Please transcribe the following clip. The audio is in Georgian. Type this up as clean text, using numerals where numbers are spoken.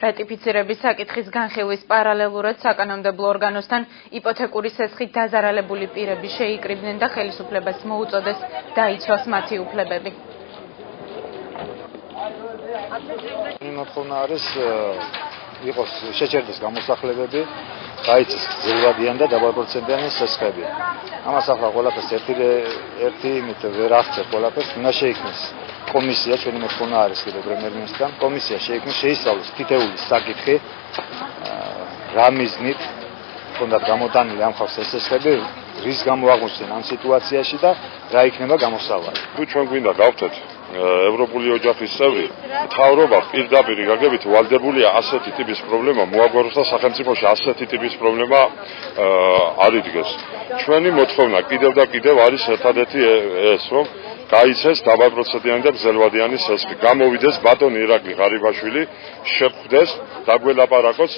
რატიფიცირების საკითხის განხილვის პარალელურად საკანონმდებლო ორგანოსთან იპოთეკური სესხით დაზარალებული პირები შეიკრიბნენ და ხელისუფლებას მოუწოდეს დაიცვას მათი უფლებები. მოთხოვნა არის იყოს შეჩერდეს გამოსახლებები, გაიცეს გრძელვადიანი და დაბალპროცენტიანი სესხები. ამას ახლა ყველაფერს ერთი იმით ვერ აღწევ ყველაფერს, უნდა შეიქმნეს კომისია, ჩვენი მოთხოვნა არის კიდევ პრემიერ-მინისტრთან, კომისია შეიქმნეს, შეისწავლოს თითეული საკითხი, რა მიზნით ჰქონდათ გამოტანილი ამ ხალხს სესხები, რის გამო აღმოჩნდნენ ამ სიტუაციაში და რა იქნება გამოსავალი. თუ ჩვენ გვინდა გავხდეთ ევროპული ოჯახის წევრი, მთავრობა პირდაპირ გაგებით ვალდებულია ასეთი ტიპის პრობლემა მოაგვაროს და სახელმწიფოში ასეთი ტიპის პრობლემა არ იდგეს. ჩვენი მოთხოვნა კიდევ და კიდევ არის ერთადერთი ეს, რომ გაიცეს დაბალპროცენტიანი და გრძელვადიანი სესხი. გამოვიდეს ბატონი ირაკლი ღარიბაშვილი, შეხვდეს, დაგველაპარაკოს.